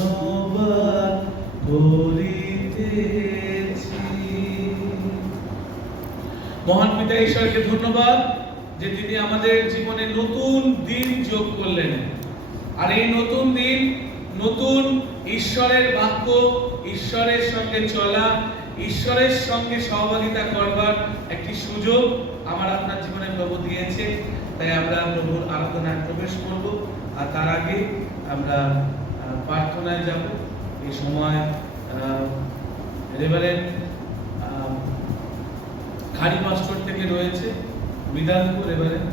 ধন্যবাদ করিতেছি। মহান পিতা ঈশ্বরকে ধন্যবাদ যে তিনি আমাদের জীবনে নতুন দিন যোগ করলেন। আর এই নতুন দিন, নতুন ঈশ্বরের বাক্য, ঈশ্বরের সঙ্গে চলা, ঈশ্বরের সঙ্গে সহভাগিতা করবার একটি সুযোগ আমার আপনার জীবনে প্রভু দিয়েছে। তাই আমরা প্রভুর আরাধনায় প্রবেশ করব। আর তার আগে আমরা প্রার্থনায় যাব। এই সময় রেভারেন্ড খাড়ি মাস্টার থেকে রয়েছে বিধানপুর রেভারেন্ড,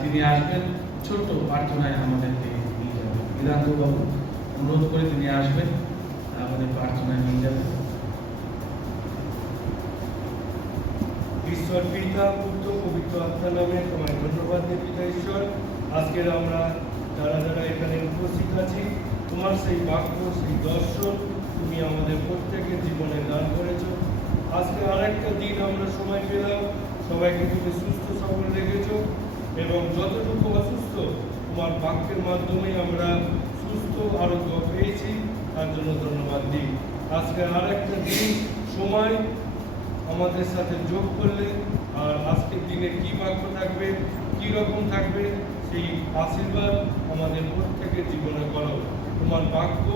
তিনি আসবেন, ছোট্ট প্রার্থনায় আমাদেরকে নিয়ে যাবেন। বিধানপুর বাবু অনুরোধ করে তিনি আসবেন, আমাদের প্রার্থনায় নিয়ে যাবেন। ঈশ্বর পিতা, পুত্র, পবিত্র আত্মার নামে তোমায় ধন্যবাদ দিই পিতা ঈশ্বর। আজকের আমরা যারা যারা এখানে উপস্থিত আছি, তোমার সেই বাক্য, সেই দর্শন তুমি আমাদের প্রত্যেকের জীবনে দান করেছ। আজকে আরেকটা দিন আমরা সময় পেলাম, সবাইকে তুমি সুস্থ সবল রেখেছ এবং যতটুকু অসুস্থ তোমার বাক্যের মাধ্যমে আমরা সুস্থ আরোগ্য পেয়েছি, তার জন্য ধন্যবাদ দিই। আজকে আরেকটা দিন সময় আমাদের সাথে যোগ করলে, আর আজকের দিনে কি বাক্য থাকবে, কি রকম থাকবে, সেই আশীর্বাদ আমাদের প্রত্যেকের জীবনে করো। তোমার বাক্য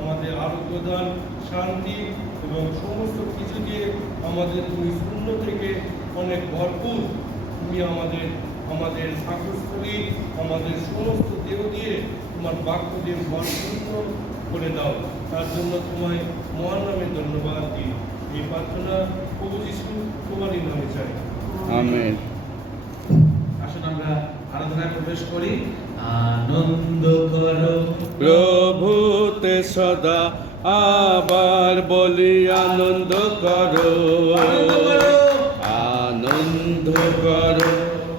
আমাদের আরোগ্য দান, শান্তি এবং সমস্ত কিছু দিয়ে আমাদের তুমি শূন্য থেকে অনেক ভরপুর, তুমি আমাদের সাক্ষস্থলী, আমাদের সমস্ত দেহ দিয়ে তোমার বাক্য দিয়ে ভরপূর্ণ করে দাও। তার জন্য তোমায় মহান নামে ধন্যবাদ দিই। এই প্রার্থনা প্রভু যিশু তোমারই নামে চাই, আমেন। আসুন আমরা আরাধনায় প্রবেশ করি। আনন্দ করো প্রভুতে সদা, আবার বলি আনন্দ করো, আনন্দ করো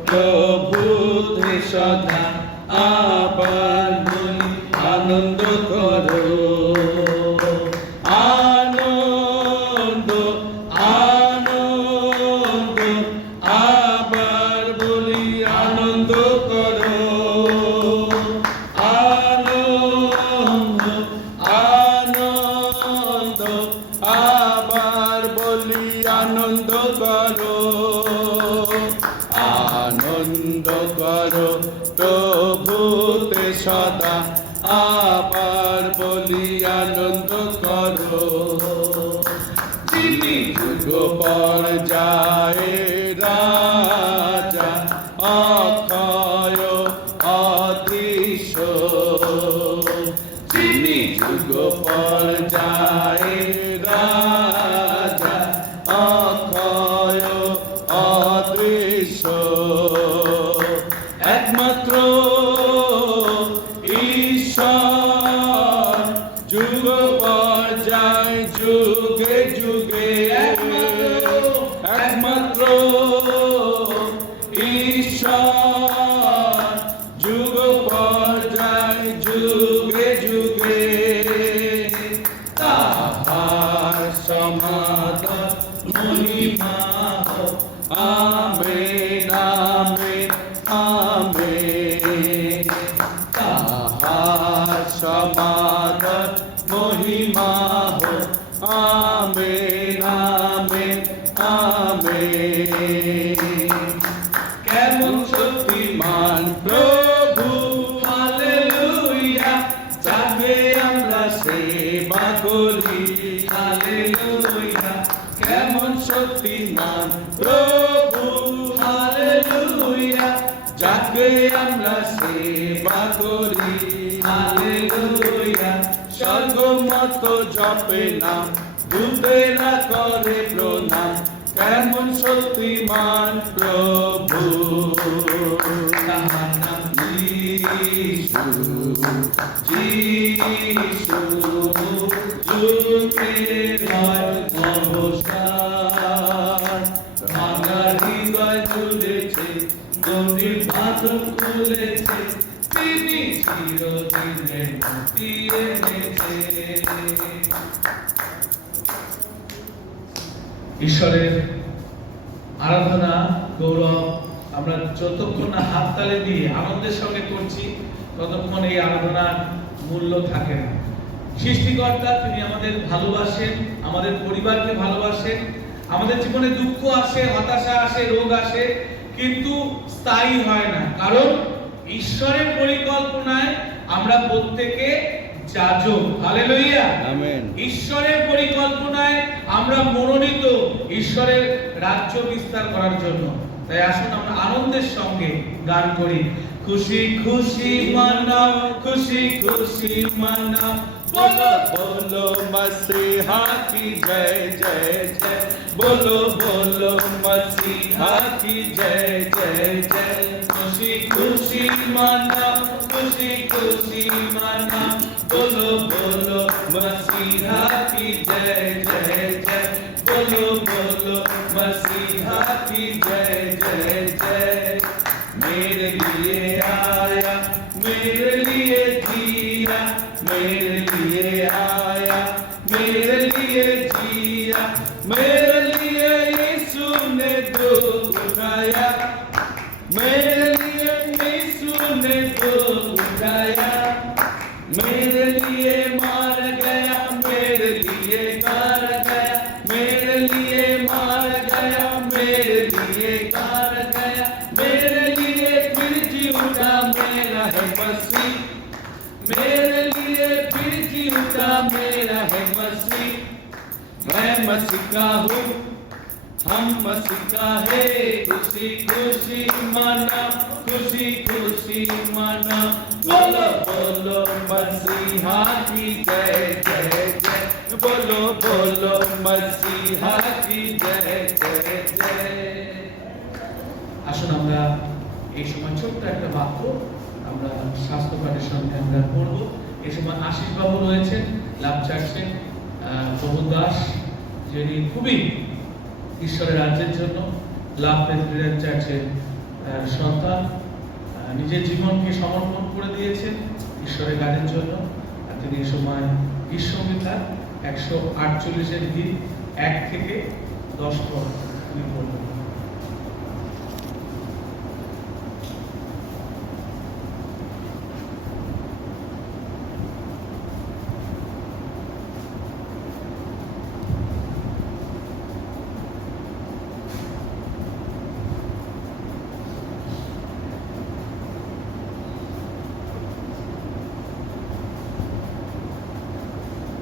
প্রভুতে সদা, আবার বলি আনন্দ করো। আনন্দ আনন্দ আবার বলি আনন্দ করো, আনন্দ আনন্দ আবার বলি আনন্দ করো, আনন্দ করো প্রভুতে সদা, আবার বলি আনন্দ করো। তিনি যুগ পর্যায়ে রাজা, অক্ষয় অদৃশ্য, তিনি যুগ পর্যায়ে রাজা, অক্ষয় অদৃশ্য, একমাত্র ঈশ্বর, যুগ পর্যায় যুগে যুগে, একমাত্র ঈশ্বর, যুগ পর্যায় যুগে যুগে, তাহার সমাদর মহিমা আমেন আমেন আমেন, তাহার সমাদর মহিমা আমেন আমেন আমেন। কেমন শক্তিমান প্রভু, হালেলুয়া, যাবে আমরা সেবা করি, হালেলুয়া, কেমন শক্তিমান প্রভু, হালেলুয়া, যাকে আমরা সেবা করি, হালেলুয়া, স্বর্গমত জপে নাম, দূতেরা করে প্রণাম, কেমন শক্তিমান প্রভু, তাহার নাম যিশু, যিশু, যুগে হয় নমস্কার, ভাঙা হৃদয় তুলেছে, গভীর বাঁধন খুলেছে, তিনি চিরদিনের মুক্তি এনেছে। ঈশ্বরের আরাধনা গৌরব আমরা যতক্ষণ না হাততালি দিয়ে আনন্দের সঙ্গে করছি, ততক্ষণ এই আরাধনার মূল্য থাকে না। সৃষ্টিকর্তা, তিনি আমাদের ভালোবাসেন, আমাদের পরিবারকে ভালোবাসেন। আমাদের জীবনে দুঃখ আসে, হতাশা আসে, রোগ আসে, কিন্তু স্থায়ী হয় না, কারণ ঈশ্বরের পরিকল্পনায় আমরা প্রত্যেকে যাজক। Hallelujah, amen. ঈশ্বরের পরিকল্পনায় আমরা মনোনীত ঈশ্বরের রাজ্য বিস্তার করার জন্য। তাই আসুন আমরা আনন্দের সঙ্গে গান করি। খুশি খুশি মানাও, খুশি খুশি মানাও, बोलो बोलो मसीहा की जय जय जय, बोलो बोलो मसीहा की जय जय जय। খুশি খুশি মানাও, খুশি খুশি মানাও, बोलो बोलो मसीहा की जय जय जय, बोलो बोलो मसीहा की जय जय जय। मेरे लिए आया, मेरे लिए जिया, मेरे लिए आया, मेरे लिए जिया, मेरे लिए यीशु ने दुख उठाया, मेरे लिए यीशु ने दुख उठाया, मेरे लिए मार गया, मेरे लिए कर गया, मेरे लिए मार गया, मेरे लिए कर गया, मेरे लिए फिर जी उठा, मेरा है मसीह, मेरे लिए फिर जी उठा, मेरा है मसीह। मैं मसीह का हूँ, हम मसीह का है, खुशी खुशी मना, खुशी खुशी मना। बोलो बोलो मसीहा की जय जय जय, बोलो बोलो मसीहा की जय जय जय। আসুন আমরা এই সময় ছোট্ট একটা বাক্য আমরা স্বাস্থ্য পাঠের সঙ্গে আমরা পড়ব। এই সময় আশিস বাবু রয়েছেন লাভ চার্চের প্রভু দাস, যিনি খুবই ঈশ্বরের রাজ্যের জন্য লাভ প্রেসবিটারিয়ান চার্চের সন্তান, নিজের জীবনকে সমর্পণ করে দিয়েছেন ঈশ্বরের কাজের জন্য। আর তিনি এই সময় গীতসংহিতা 148-এর গীত 1 থেকে 10 পদ তিনি পড়বেন।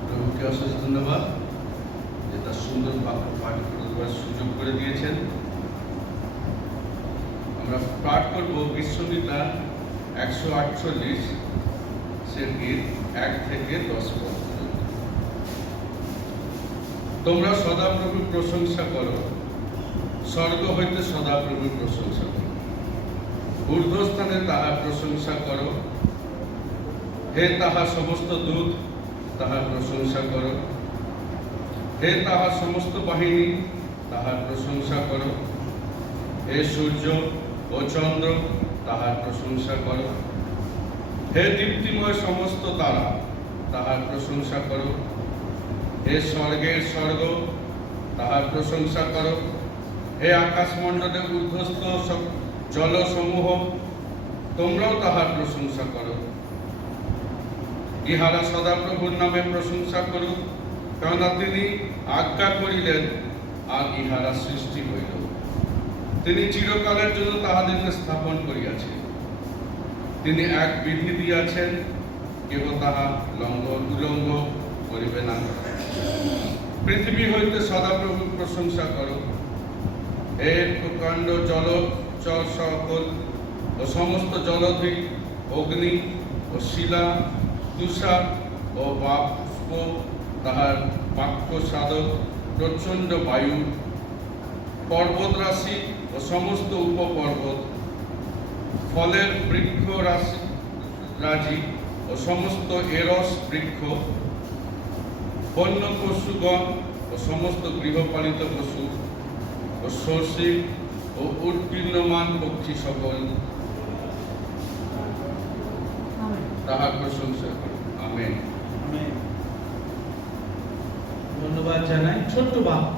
প্রভুকে অশেষ ধন্যবাদ যে তার সুন্দর বাক্য পাঠ করবার সুযোগ করে দিয়েছেন। আমরা পাঠ করব গীতসংহিতা 148 সের গীত 1 থেকে 10 পদ। তোমরা সদাপ্রভুর প্রশংসা করো, স্বর্গ হইতে সদাপ্রভুর প্রশংসা করো, ঊর্ধ্বস্থানে তাহার প্রশংসা করো। হে তাহার সমস্ত দূত, তাহার প্রশংসা করো। হে তাহার সমস্ত বাহিনী, তাহার প্রশংসা করো। হে সূর্য ও চন্দ্র, তাহার প্রশংসা করো। হে দীপ্তিময় সমস্ত তারা, তাহার প্রশংসা করো। হে স্বর্গের স্বর্গ, তাহার প্রশংসা করো। হে আকাশমণ্ডলে ঊর্ধ্বস্থ জলসমূহ, তোমরাও তাহার প্রশংসা করো। ইহারা সদাপ্রভুর নামে প্রশংসা করুক, কেননা তিনি আজ্ঞা করিলেন আর ইহারা সৃষ্টি হইল। তিনি চিরকালের জন্য তাহাদেরকে স্থাপন করিয়াছেন। তিনি এক বিধি দিয়াছেন, কেহ তাহা উলঙ্ঘ করিবে না। পৃথিবী হইতে সদাপ্রভুর প্রশংসা করো। এর প্রকাণ্ড জলচর সকল ও সমস্ত জলধি, অগ্নি ও শিলা, তুষার ও বাষ্প, তাহার বাক্য সাধক, প্রচণ্ড বায়ু, পর্বত রাশি ও সমস্ত উপপর্বত, ফলের বৃক্ষ রাজি ও সমস্ত এরস বৃক্ষ, বন্য পশুগণ ও সমস্ত গৃহপালিত পশু ও সর্ষিক ও উৎকীর্ণমান পক্ষী সকল তাহার প্রশংসা করি। আমেন। ধন্যবাদ জানাই। ছোট্ট বাক্য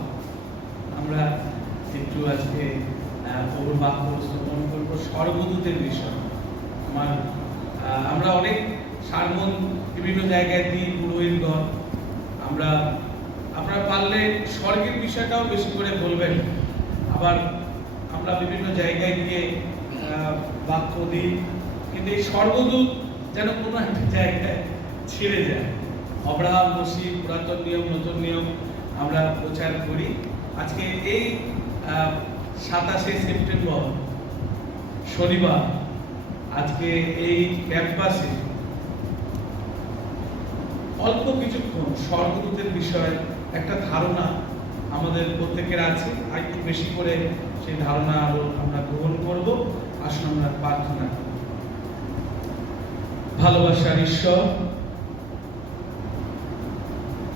আমরা একটু আজকে প্রভুর বাক্য উপস্থাপন করবো স্বর্গদূতের বিষয়। আমরা অনেক সারমন বিভিন্ন জায়গায় দিই, পুরোহিতগণ পারলে স্বর্গের বিষয়টাও বেশি করে বলবেন। আবার আমরা বিভিন্ন জায়গায় গিয়ে বাক্য দিই, কিন্তু এই স্বর্গদূত যেন কোনো একটা জায়গায় ছেড়ে যায়। অব্রাহাম, মসি, পুরাতন নিয়ম, নতুন নিয়ম আমরা প্রচার করি। আজকে এই 27শে সেপ্টেম্বর শনিবার, আজকে এই ক্যাম্পাসে অল্প কিছুক্ষণ স্বর্গদূতের বিষয়ে একটা ধারণা আমাদের প্রত্যেকের আছে, আর একটু বেশি করে সেই ধারণা আরো আমরা গ্রহণ করব। আসুন আমরা প্রার্থনা করি। ভালোবাসার ঈশ্বর,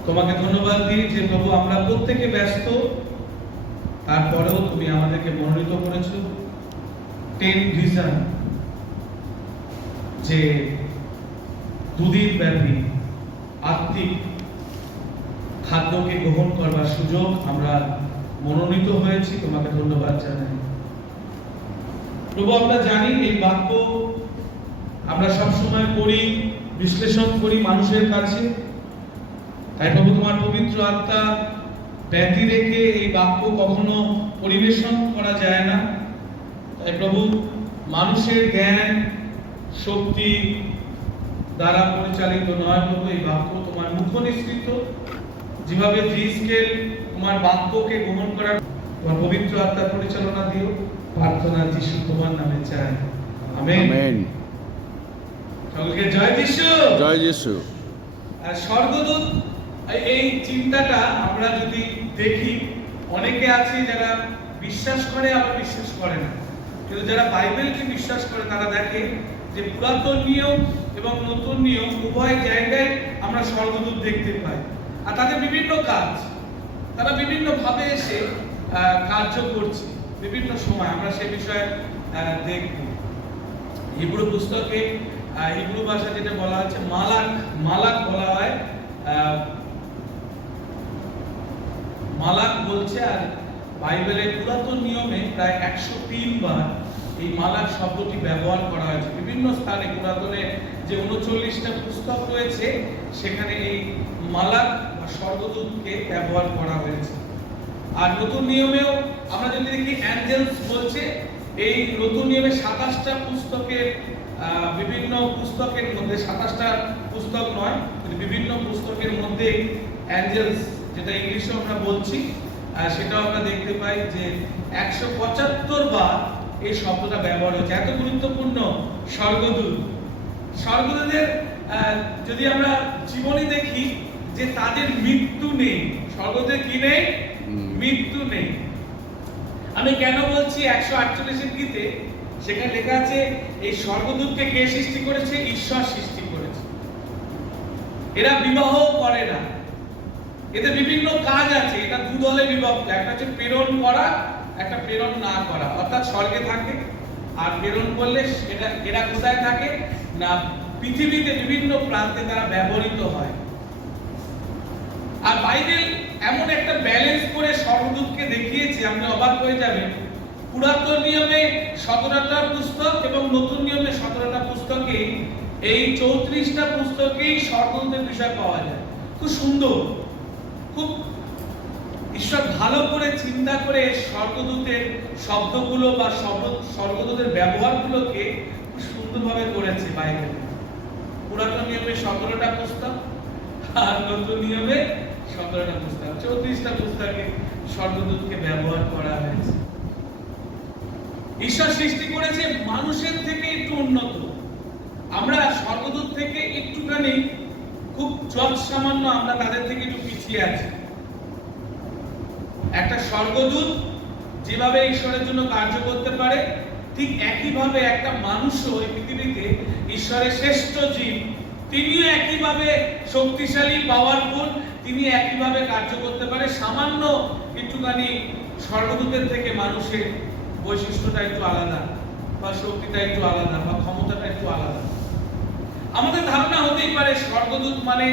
তোমাকে ধন্যবাদ দিই যে প্রভু আমরা প্রত্যেকে ব্যস্ত, তারপরেও তুমি আমাদেরকে মনোনীত করেছো 10 ভিশন, যে দুদিন ব্যাপী আত্মিক খাদ্যকে গ্রহণ করবার সুযোগ আমরা মনোনীত হয়েছি। তোমাকে ধন্যবাদ জানাই প্রভু। আমরা জানি এই বাক্য আমরা সবসময় পড়ি, বিশ্লেষণ করি মানুষের কাছে, তাই প্রভু তোমার পবিত্র আত্মা ব্যতি রেখে এই বাক্য কখনো পরিবেশন করা যায় না। তাই প্রভু মানুষের জ্ঞান শক্তি দ্বারা পরিচালিত নয় প্রভু, এই বাক্য তোমার মুখনিসৃত, যেভাবে জিসকেল তোমার বাক্যকে গ্রহণ করার তোমার পবিত্র আত্মার পরিচালনা দিও। প্রার্থনা যিশু তোমার নামে চাই, আমেন। আমেন। সকলকে জয় যিশু। জয় যিশু। আর স্বর্গদূত, এই চিন্তাটা আমরা যদি দেখি, অনেকে আছে যারা বিশ্বাস করে আবার বিশ্বাস করে না, কিন্তু যারা বাইবেলকে বিশ্বাস করে তারা দেখে যে পুরাতন নিয়ম এবং নতুন নিয়ম উভয় জায়গায় আমরা স্বর্গদূত দেখতে পাই। আর তাদের বিভিন্ন কাজ, তারা বিভিন্ন ভাবে এসে কার্য করছে বিভিন্ন সময়, আমরা সে বিষয়ে দেখব। হিব্রু পুস্তকে হিব্রু ভাষা যেটা বলা হচ্ছে মালাক, মালাক বলা হয়, মালাক বলছে। আর বাইবেলের পুরাতন নিয়মে প্রায় 103 বার এই মালাক শব্দটি ব্যবহার করা হয়েছে। বিভিন্ন স্থানে পুরাতনে যে 39টা পুস্তক রয়েছে সেখানে এই মালাক বা স্বর্গদূতকে ব্যবহার করা হয়েছে। আর নতুন নিয়মেও আমরা যদি দেখি অ্যাঞ্জেলস বলছে, এই নতুন নিয়মে 27টা পুস্তকের বিভিন্ন পুস্তকের মধ্যে, 27টা পুস্তক নয় কিন্তু বিভিন্ন পুস্তকের মধ্যে অ্যাঞ্জেলস, যেটা ইংলিশে আমরা বলছি, সেটাও আমরা দেখতে পাই যে 175 বার এই শব্দটা ব্যবহার হয়েছে। এত গুরুত্বপূর্ণ স্বর্গদূত। স্বর্গদূতের যদি আমরা জীবনী দেখি যে তাদের মৃত্যু নেই। স্বর্গদূতের কি নেই? মৃত্যু নেই। আমি কেন বলছি 148 গীতে সেখানে লেখা আছে এই স্বর্গদূতকে কে সৃষ্টি করেছে? ঈশ্বর সৃষ্টি করেছে। এরা বিবাহ করে না, এদের বিভিন্ন কাজ আছে। এটা দুদলে বিভক্ত, একটা হচ্ছে প্রেরণ করা, একটা প্রেরণ না করা। অর্থাৎ স্বর্গে থাকে, আর প্রেরণ করলে সেটা এরা কোথায় থাকে না পৃথিবীতে বিভিন্ন প্রান্তে তারা ব্যবহৃত হয়। আর বাইবেল এমন একটা ব্যালেন্স করে স্বর্গদূতকে দেখিয়েছে, আপনি অবাক হয়ে যাবেন। পুরাতন নিয়মে 17টা পুস্তক এবং নতুন নিয়মে 17টা পুস্তকে এই 34টা পুস্তকেই স্বর্গদূতের বিষয় পাওয়া যায়। খুব সুন্দর, খুব ঈশ্বর ভালো করে চিন্তা করে স্বর্গদূতের শব্দগুলো বা স্বর্গদূতের ব্যবহারগুলোকে খুব সুন্দরভাবে করেছে বাইবেল। পুরাতন নিয়মে 17টা পুস্তক আর নতুন নিয়মে 17টা পুস্তক, 34টা পুস্তকে স্বর্গদূতকে ব্যবহার করা হয়েছে। ঈশ্বর সৃষ্টি করেছে মানুষের থেকে একটু উন্নত। আমরা স্বর্গদূত থেকে একটুখানি খুব সামান্য আমরা তাদের থেকে একটু পিছিয়ে আছি। একটা স্বর্গদূত যেভাবে ঈশ্বরের জন্য কার্য করতে পারে, ঠিক একইভাবে একটা মানুষও এই পৃথিবীতে ঈশ্বরের শ্রেষ্ঠ জীব, তিনিও একইভাবে শক্তিশালী, পাওয়ারফুল, তিনি একইভাবে কার্য করতে পারে। সামান্য একটুখানি স্বর্গদূতের থেকে মানুষের বৈশিষ্ট্যটা একটু আলাদা, বা শক্তিটা একটু আলাদা, বা ক্ষমতাটা একটু আলাদা। আমাদের ধারণা হতেই পারে স্বর্গদূত মানে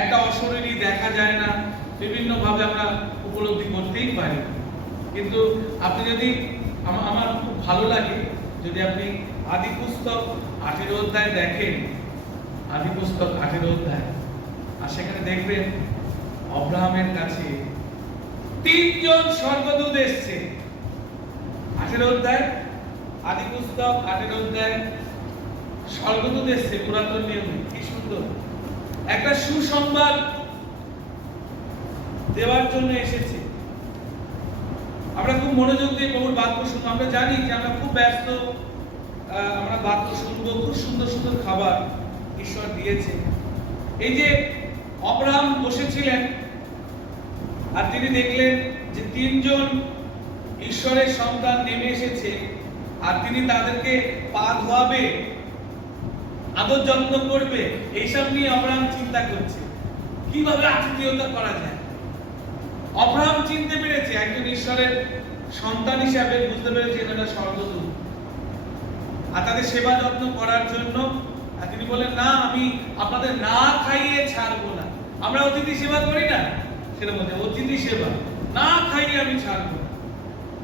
একটা অশরীরী, দেখা যায় না, বিভিন্ন ভাবে আমরা উপলব্ধি করতেই পারি। কিন্তু আপনি যদি, আমার খুব ভালো লাগে যদি আপনি আদি পুস্তক 18 অধ্যায় দেখেন, আদি পুস্তক 18 অধ্যায়, আর সেখানে দেখবেন অব্রাহামের কাছে তিনজন স্বর্গদূত এসছে। 18 অধ্যায়, আদি পুস্তক 18 অধ্যায়, স্বর্গদূত এসছে পুরাতন নিয়মে। কি সুন্দর একটা সুসংবাদ দেওয়ার জন্য এসেছে। আমরা খুব মনোযোগ দিয়ে প্রভুর বাক্য শুনবো। আমরা জানি যে আমরা খুব ব্যস্ত, আমরা বাক্য শুনবো, খুব সুন্দর সুন্দর খাবার ঈশ্বর দিয়েছে। এই যে অব্রাহাম বসেছিলেন আর তিনি দেখলেন যে তিনজন ঈশ্বরের সন্তান নেমে এসেছে, আর তিনি তাদেরকে পা ধোয়াবে, আদর যত্ন করবে, এইসব নিয়ে অব্রাহাম চিন্তা করছে কিভাবে আতিথেয়তা করা যায়। অব্রাহাম চিনতে পেরেছে একজন ঈশ্বরের সন্তান হিসাবে, বুঝতে পেরেছে এনারা স্বর্গদূত, আর তাদের সেবা যত্ন করার জন্য তিনি বলেন, না আমি আপনাদের না খাইয়ে ছাড়বো না। আমরা অতিথি সেবা করি না, সেটা বলতে অতিথি সেবা, না খাইয়ে আমি ছাড়বো না।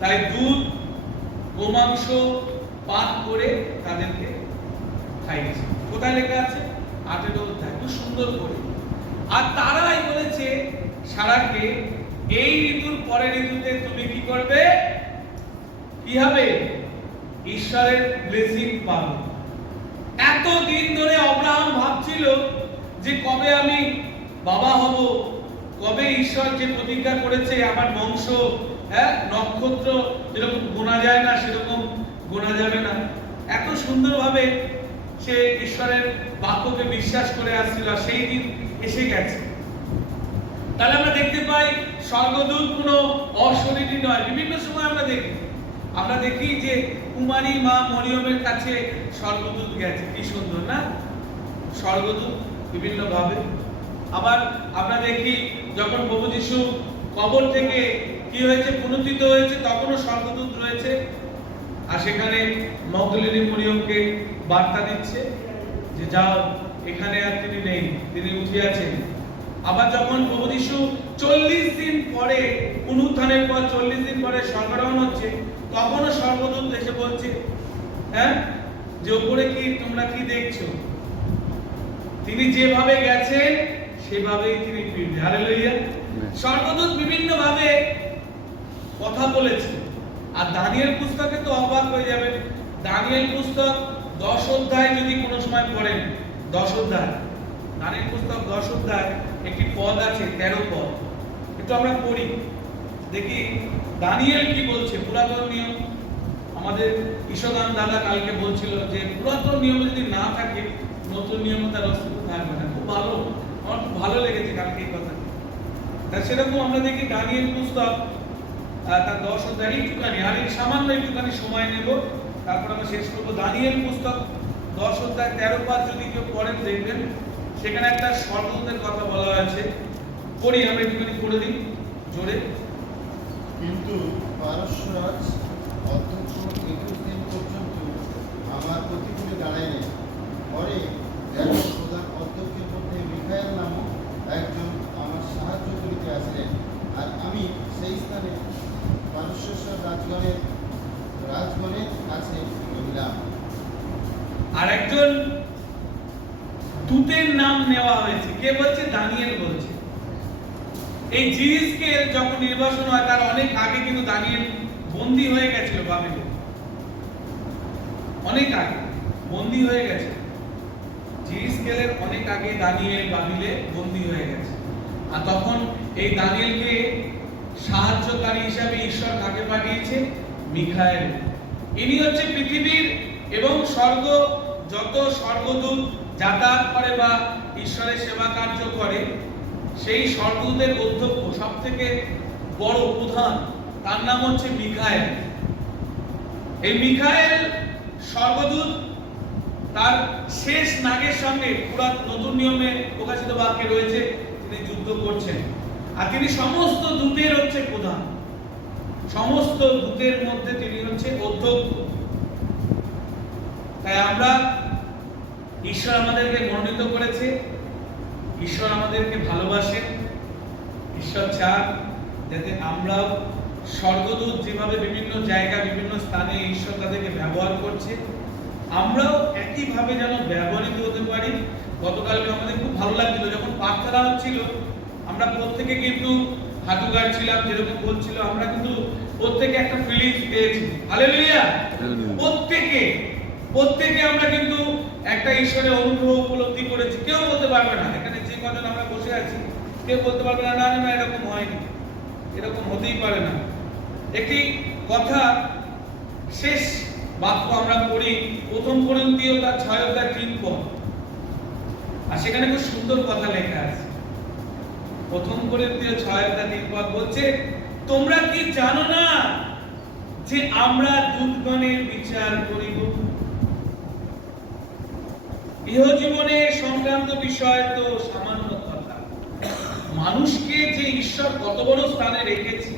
তাই দুধ গোমাংস পান করে তাদেরকে খাইয়েছে। কোথায় লেখা আছে? 18 অধ্যায়, খুব সুন্দর করে। আর তারাই বলেছে সারাকে, এই ঋতুর পরের ঋতুতে তুমি কি করবে? কি হবে? ঈশ্বরের ব্লেসিং পাবে। এত দিন ধরে অব্রাহাম ভাবছিল যে কবে আমি বাবা হব, কবে ঈশ্বর যে প্রতিজ্ঞা করেছে আমার বংশ নক্ষত্র যেরকম গোনা যায় না সেরকম গোনা যাবে না, এত সুন্দরভাবে সে ঈশ্বরের বাক্যকে বিশ্বাস করে আসছিল। সেই দিন এসে গেছে। তাহলে আমরা দেখতে পাই স্বর্গদূত কোনো অশরীরী নয়। বিভিন্ন সময় আমরা দেখি যে কুমারী মা মরিয়মের কাছে স্বর্গদূত গেছে। কি সুন্দর না? স্বর্গদূত বিভিন্ন ভাবে। আবার আমরা দেখি যখন প্রভু যীশু কবর থেকে কি হয়েছে, পুনরুত্থিত হয়েছে, তখনও স্বর্গদূত রয়েছে, আর সেখানে মগদলিনী মরিয়মকে বার্তা দিচ্ছে যে যাও, এখানে আর তিনি নেই, তিনি উঠে আছেন। আবার যখন প্রভু যীশু 40 দিন পরে, পুনরুত্থানের পর 40 দিন পরে স্বর্গারোহণ হচ্ছে, তখনও স্বর্গদূত এসে বলছে যে উপরে কি তোমরা কি দেখছো? তিনি যেভাবে গেছেন সেভাবেই তিনি ফিরবেন। হালেলুয়া। স্বর্গদূত বিভিন্ন ভাবে কথা বলেছে। আর দানিয়েল পুস্তকে তো অবাক হয়ে যাবেন। দানিয়েল পুস্তক 10 অধ্যায় যদি কোনো সময় পড়েন, 10 অধ্যায়, দানিয়েল পুস্তক 10 অধ্যায়, একটি পদ আছে 13 পদ, একটু আমরা পড়ি, দেখি দানিয়েল কি বলছে। পুরাতন নিয়ম, আমাদের ঈশ্বরদান দাদা কালকে বলছিল যে পুরাতন নিয়ম যদি না থাকে নতুন নিয়ম তার অস্তিত্ব থাকবে না। খুব ভালো, আমার খুব ভালো লেগেছে কালকে এই কথা। তা সেরকম আমরা দেখি দানিয়েল পুস্তক তার 10 অধ্যায়, একটুখানি আর সামান্য একটুখানি সময় নেব, তারপর আমরা শেষ করবো। দানিয়েল পুস্তক 10 অধ্যায় 13 পদ যদি কেউ পড়েন দেখবেন সেখানে একটা স্বর্গদূতের কথা বলা হয়েছে। পড়ি, আমরা একটুখানি পড়ে দিই জোরে। কিন্তু পারস্যরাজ অধ্যক্ষ 21 দিন পর্যন্ত আমার প্রতিকূলে দাঁড়াইলেন। পরে প্রধান অধ্যক্ষের মধ্যে মিখায়েল নামক একজন আমার সাহায্য করিতে আসলেন, আর আমি সেই স্থানে পারস্যেশ্বর রাজগণের কাছে রহিলাম। আর একজন দূতের নাম নেওয়া হয়েছে। কে বলছে? দানিয়েল বলছে। এই জিহিজকেল যখন নির্বাসন হয় তার অনেক আগে কিন্তু দানিয়েল বন্দী হয়ে গেছিল বাবিলে, অনেক আগে বন্দী হয়ে গেছে। জিহিজকেলের অনেক আগে দানিয়েল বাবিলে বন্দী হয়ে গেছে। আর তখন এই দানিয়েলকে সাহায্যকারী হিসাবে ঈশ্বর কাকে পাঠিয়েছে? মিখায়েল। ইনি হচ্ছে পৃথিবীর এবং স্বর্গ যত স্বর্গদূত যাতায়াত করে বা ঈশ্বরের সেবা কার্য করে, সেই স্বর্গদূতের অধ্যক্ষ, সব থেকে বড় প্রধান, তার নাম হচ্ছে মিখায়েল। এই মিখায়েল স্বর্গদূত তার শেষ নাগের সঙ্গে, পুরা নতুন নিয়মে প্রকাশিত বাক্যে রয়েছে, তিনি যুদ্ধ করছেন। আর তিনি সমস্ত দূতের হচ্ছে প্রধান, সমস্ত দূতের মধ্যে তিনি হচ্ছে অধ্যক্ষ। তাই আমরা, ঈশ্বর আমাদেরকে মনোনীত করেছে, ঈশ্বর আমাদেরকে ভালোবাসেন, ঈশ্বর চান যাতে আমরা স্বর্গদূত যেভাবে বিভিন্ন জায়গা বিভিন্ন স্থানে ঈশ্বর তাদেরকে ব্যবহার করছে, আমরাও একইভাবে যেন ব্যবহৃত হতে পারি। গতকালকে আমাদের খুব ভালো লাগছিল যখন প্রার্থনা হচ্ছিল, আমরা প্রত্যেকে কিন্তু হাঁটু গাড়ছিলাম, যেরকম বলছিল, আমরা কিন্তু প্রত্যেকে একটা ফিলিংস পেয়েছি। হালেলুয়া। প্রত্যেকে আমরা কিন্তু একটা ঈশ্বরের অনুগ্রহ উপলব্ধি করেছি। কেউ বলতে পারবে না, এখানে যে কজন আমরা বসে আছি, কেউ বলতে পারবে না না না এরকম হয়নি, এরকম হতেই পারে না। একটি কথা, শেষ বাক্য আমরা পড়ি 1 করিন্থীয় তার 6:3 পদ, আর সেখানে খুব সুন্দর কথা লেখা আছে। 1 করিন্থীয় 6:3 পদ বলছে, তোমরা কি জানো না যে আমরা দূতগণের বিচার করিব? ইহজীবনে সংক্রান্ত বিষয় তো সামান্য কথা। মানুষকে যে ঈশ্বর কত বড় স্থানে রেখেছে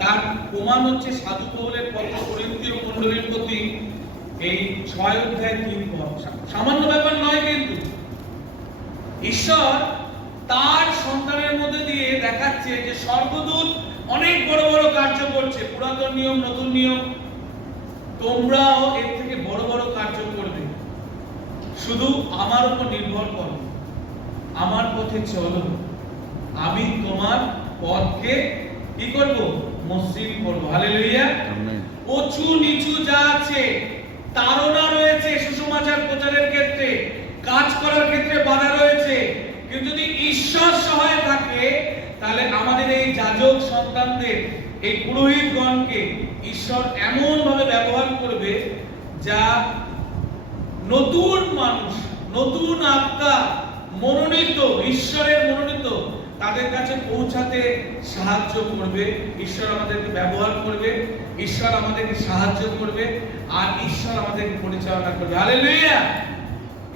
তার প্রমাণ হচ্ছে সাধু পৌলের পত্র করিন্থীয় মণ্ডলীর প্রতি এই 6:3 পদ। সামান্য ব্যাপার নয়, কিন্তু ঈশ্বর তার সন্তানের মধ্যে দিয়ে দেখাচ্ছে যে স্বর্গদূত অনেক বড় বড় কার্য করছে, পুরাতন নিয়ম নতুন নিয়ম, তোমরাও এর থেকে বড় বড় কার্য করবে। শুধু আমার উপর নির্ভর করো, আমার পথে চলো, আমি তোমার পথকে কি করব? মসৃণ করব। হালেলুয়া। উঁচু নিচু যা আছে, তাড়না রয়েছে সুসমাচার প্রচারের ক্ষেত্রে, কাজ করার ক্ষেত্রে বাধা রয়েছে, কিন্তু যদি ঈশ্বর সহায় থাকে তাহলে আমাদের এই যাজক সন্তানদের, এই পুরোহিতগণকে ঈশ্বর এমন ভাবে ব্যবহার করবে যা নতুন মানুষ, নতুন আত্মা, মনোনীত, ঈশ্বরের মনোনীত, তাদের কাছে পৌঁছাতে সাহায্য করবে। ঈশ্বর আমাদেরকে ব্যবহার করবে, ঈশ্বর আমাদেরকে সাহায্য করবে, আর ঈশ্বর আমাদেরকে পরিচালনা করবে। হালেলুয়া।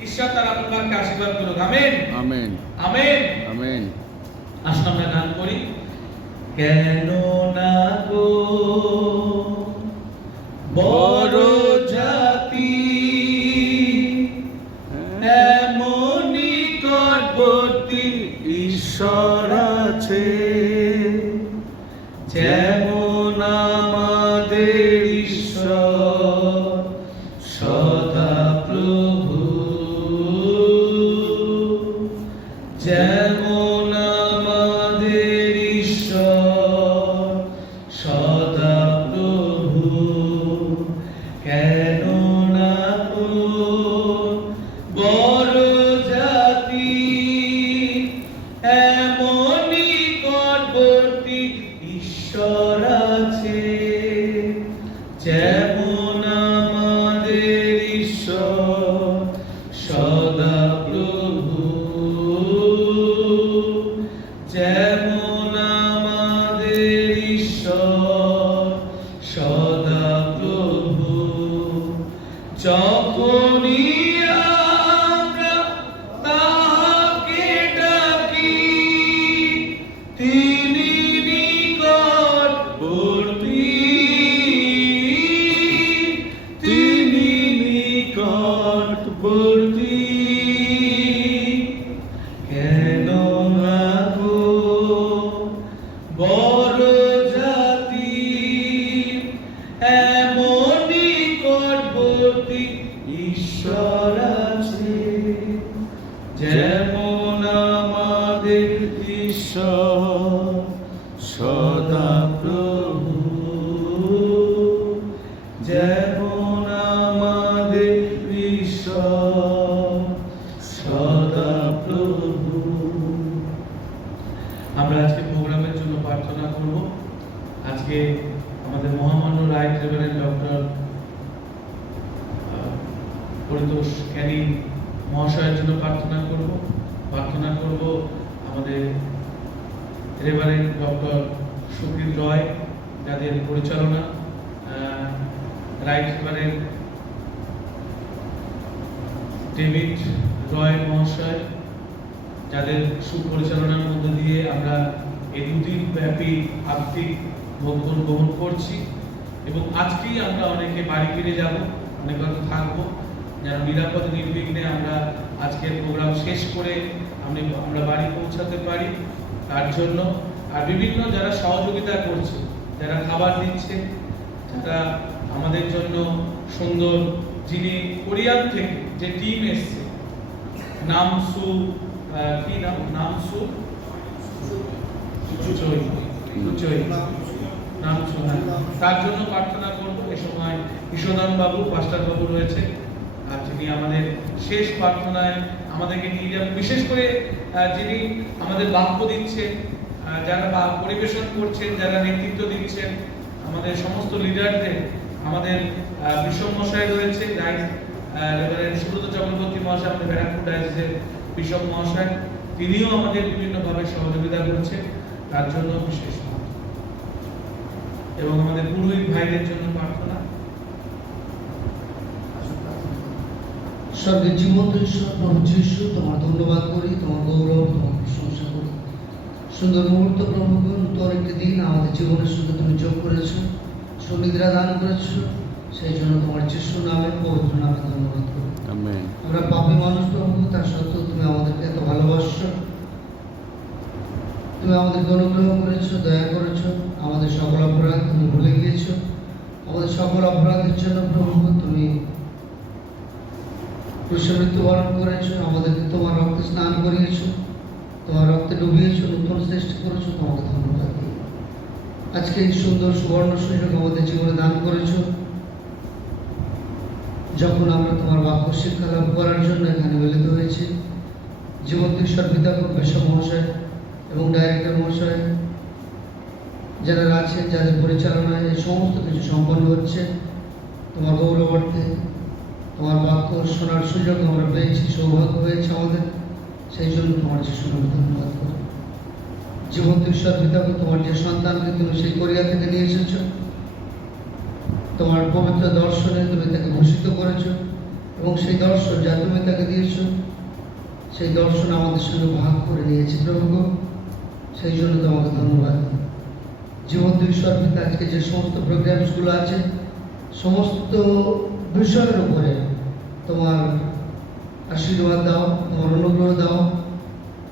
ঈশ্বর তার আপনাকে আশীর্বাদ করুক। Amen, amen, amen, amen. আসুন আমরা গান করি। কেন না গো বড় জাতি, এমন নিকটবর্তী ঈশ্বর আছে, যেমন আমাদের ঈশ্বর সদা প্রভু, যেমন আমাদের ঈশ্বর সদা প্রভু। কেন না গো বড় জাতি, এমন নিকটবর্তী ঈশ্বর আছে, যেমন আমাদের ঈশ্বর সদা প্রভু, যেমন আমাদের ঈশ্বর সদা প্রভু। যখনই আমরা তাহাকে ডাকি, তিনি নিকটবর্তী, তিনি নিকটবর্তী। কেন না গো বড় জাতি, এমন নিকটবর্তী ঈশ্বর আছে, যেমন আমাদের ঈশ্বর সদা প্রভু, যেমন আমাদের ঈশ্বর সদা প্রভু। আমরা আজকে প্রোগ্রামের জন্য প্রার্থনা করব। আজকে আমাদের মহামান্য right reverend doctor Paritosh Canning মহাশয়ের জন্য প্রার্থনা করব। আমাদের রেভারেন্ড ডক্টর সুখীর রয়, যাদের পরিচালনা, রাইট রেভারেন্ড ডেভিড রয় মহাশয়, যাদের সুপরিচালনার মধ্য দিয়ে আমরা এই 2 দিন ব্যাপী আত্মিক ভোজন গ্রহণ করছি। এবং আজকেই আমরা অনেকে বাড়ি ফিরে যাব, অনেক হয়তো থাকবো, যেন নিরাপদ নির্বিঘ্নে আমরা আজকের প্রোগ্রাম শেষ করে আমরা বাড়ি পৌঁছাতে পারি, তার জন্য। আর বিভিন্ন যারা সহযোগিতা করছে, যারা খাবার দিচ্ছে, যারা আমাদের জন্য সুন্দর, যিনি কোরিয়ান থেকে যে টিম এসছে, নামসু কি নাম, নামসু চুচই, সুচয় নাম শোনা, তার জন্য প্রার্থনা করব। এ সময় ঈশান বাবু, পাস্টার বাবু রয়েছে, আর যিনি আমাদের শেষ প্রার্থনায় আমাদেরকে নিয়ে যাবেন, বিশেষ করে যিনি আমাদের বাক্য দিচ্ছেন, যারা পরিবেশন করছেন, যারা নেতৃত্ব দিচ্ছেন, আমাদের সমস্ত লিডারদের, আমাদের বিশপ মশাই রয়েছে, রেভারেন্ড সুব্রত চক্রবর্তী মহাশয়, আমাদের ব্যারাকপুর ডায়াসিসের বিশপ মহাশয়, তিনিও আমাদের বিভিন্নভাবে সহযোগিতা করছেন, তার জন্য বিশেষ এবং আমাদের পুরোহিত ভাইদের জন্য প্রার্থনা। স্বর্গের জীবন্ত ঈশ্বর প্রভু যিশু, তোমার ধন্যবাদ করি, তোমার গৌরব, তোমার প্রশংসা করি। সুন্দর মুহূর্ত প্রভু, নতুন একটি দিন আমাদের জীবনের সঙ্গে তুমি যোগ করেছো, সুনিদ্রা দান করেছো, সেই জন্য তোমার যিশু নামে, পবিত্র নামে ধন্যবাদ করি। আমরা পাপী মানুষ প্রভু, তার সত্ত্বেও তুমি আমাদেরকে এত ভালোবাসছো, তুমি আমাদেরকে অনুগ্রহ করেছো, দয়া করেছো, আমাদের সকল অপরাধ তুমি ভুলে গিয়েছো। আমাদের সকল অপরাধের জন্য প্রভু তুমি ক্রুশে মৃত্যুবরণ করেছো, আমাদেরকে তোমার রক্তে স্নান করিয়েছো, তোমার রক্তে ডুবিয়েছো, নতুন সৃষ্টি করেছো, তোমাকে ধন্যবাদ দিই। আজকে এই সুন্দর সুবর্ণ সুযোগ আমাদের জীবনে দান করেছো, যখন আমরা তোমার বাক্য শিক্ষা লাভ করার জন্য এখানে মিলিত হয়েছি। জীবন্ত ঈশ্বর পিতা বিশপ মহাশয় এবং ডাইরেক্টর মহাশয় যারা আছেন, যাদের পরিচালনায় এই সমস্ত কিছু সম্পন্ন হচ্ছে, তোমার গৌরবার্থে তোমার বাক্য শোনার সুযোগ আমরা পেয়েছি, সৌভাগ্য হয়েছে আমাদের, সেই জন্য তোমার যে সুনাম ধন্যবাদ করি। জীবন্ত ঈশ্বর পিতা, তোমার যে সন্তানকে তুমি সেই কোরিয়া থেকে নিয়ে এসেছ, তোমার পবিত্র দর্শনে তুমি তাকে ভূষিত করেছ, এবং সেই দর্শন যা তুমি তাকে দিয়েছ, সেই দর্শন আমাদের সঙ্গে ভাগ করে নিয়েছি প্রভু, সেই জন্য তোমাকে ধন্যবাদ। জীবন্ত ঈশ্বর পিতা, আজকে যে সমস্ত প্রোগ্রামসগুলো আছে, সমস্ত বিষয়ের উপরে তোমার আশীর্বাদ দাও, তোমার অনুগ্রহ দাও,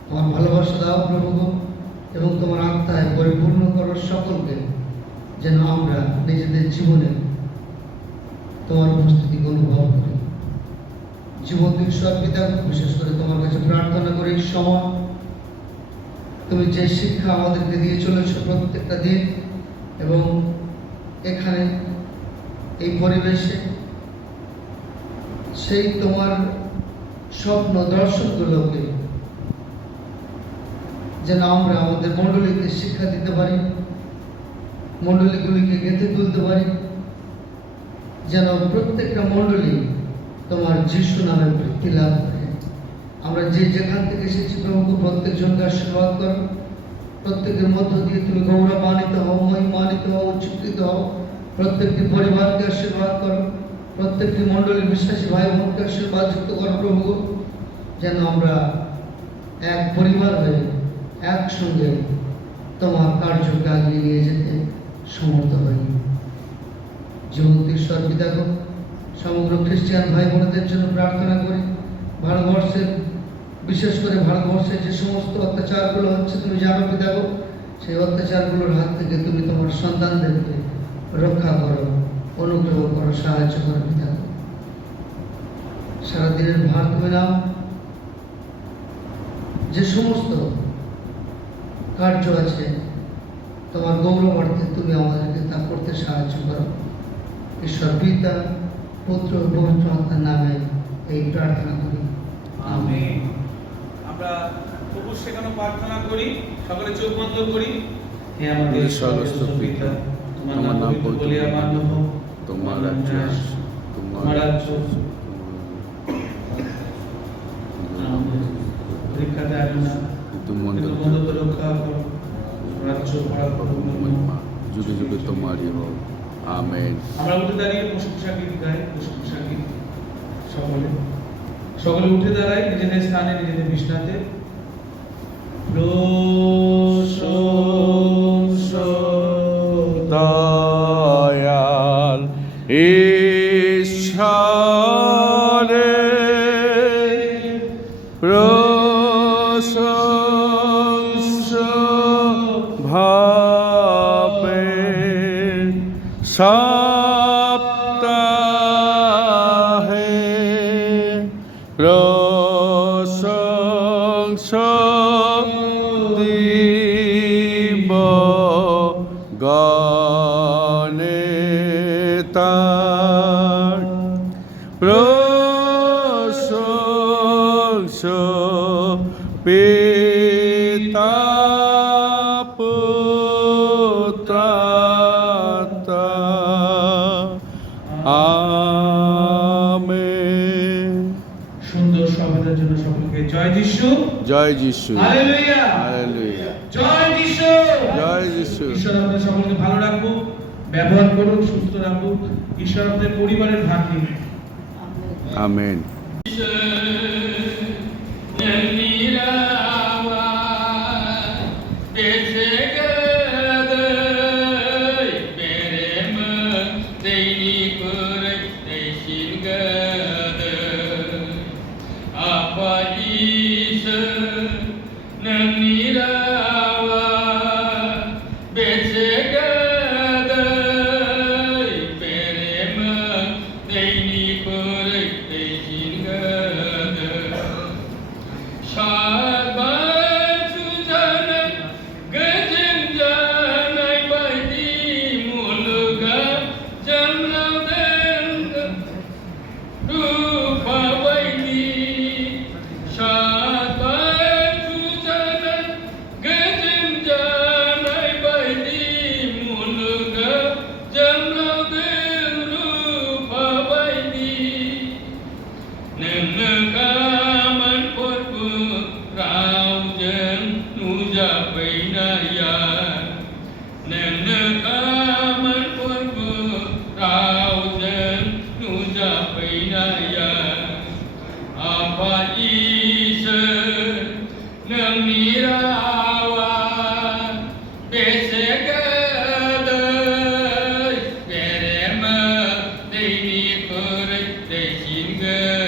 তোমার ভালোবাসা দাও প্রভু, এবং তোমার আত্মায় পরিপূর্ণ করো সকলকে, যেন আমরা নিজেদের জীবনে তোমার উপস্থিতিকে অনুভব করি। জীবন্ত ঈশ্বর পিতা, বিশেষ করে তোমার কাছে প্রার্থনা করি, এই সময় তুমি যে শিক্ষা আমাদেরকে দিয়ে চলেছ প্রত্যেকটা দিন, এবং এখানে এই পরিবেশে সেই তোমার স্বপ্ন দর্শনগুলোকে যেন আমরা আমাদের মণ্ডলীকে শিক্ষা দিতে পারি, মণ্ডলীগুলিকে গেঁথে তুলতে পারি, যেন প্রত্যেকটা মণ্ডলী তোমার যিশু নামে বৃদ্ধি লাভ করে। আমরা যে যেখান থেকে এসেছি প্রভু, প্রত্যেকজনকে আশীর্বাদ করো, প্রত্যেকের মধ্য দিয়ে তুমি গৌরবান্বিত হও, মহিমান্বিত হও, উচ্চীকৃত হও। প্রত্যেকটি পরিবারকে আশীর্বাদ করো, প্রত্যেকটি মণ্ডলীর বিশ্বাসী ভাই বোনকে আশীর্বাদ যুক্ত করো প্রভু, যেন আমরা এক পরিবার হয়ে একসঙ্গে তোমার কার্যকে আগিয়ে নিয়ে যেতে সমর্থ হই। জীবন্ত ঈশ্বর পিতা, সমগ্র খ্রিস্টান ভাই বোনদের জন্য প্রার্থনা করি। ভারতবর্ষের, বিশেষ করে ভারতবর্ষে যে সমস্ত অত্যাচারগুলো হচ্ছে তুমি জানো পিতা, সেই অত্যাচারগুলোর হাত থেকে তুমি তোমার সন্তানদেরকে রক্ষা করো, অনুগ্রহ করো, সাহায্য করো পিতা। সারাদিনের ভার তুমি নাও, যে সমস্ত কার্য আছে তোমার গৌরবার্থে তুমি আমাদেরকে তা করতে সাহায্য করো। ঈশ্বর পিতা, পুত্র, পবিত্র আত্মার নামে এই প্রার্থনা করি, আমেন। আমরা প্রভু সেখানে প্রার্থনা করি, সকলে চোখ বন্ধ করি। হে আমাদের স্বর্গস্থ পিতা, তোমার নাম পবিত্র বলিয়া মান্য হোক, তোমার রাজ্য আসুক, তোমার রাজ্য পরীক্ষাতে আনো না, কিন্তু মন্দ রক্ষা করো, রাজ্য ভরা করো, যুগে যুগে তোমারই হোক, আমেন। আমরা উঠে দাঁড়িয়ে প্রশংসা গীত গাই, প্রশংসা গীত সকলে উঠে দাঁড়াই নিজেদের স্থানে, নিজেদের বিছানাতে। প্রশংসা দয়াল ঈশ্বরে প্রশংসা ভাবে সপ্তাহে প্রশংসা দিব জয় যিশু হালেলুয়া হালেলুয়া জয় যিশু জয় যিশু ঈশ্বর আপনাদের সকলকে ভালো রাখুক, ব্যবহার করুক, সুস্থ রাখুক। ঈশ্বর আপনাদের পরিবারের ভাগ নিন। Amen. Hãy subscribe cho kênh Ghiền Mì Gõ để không bỏ lỡ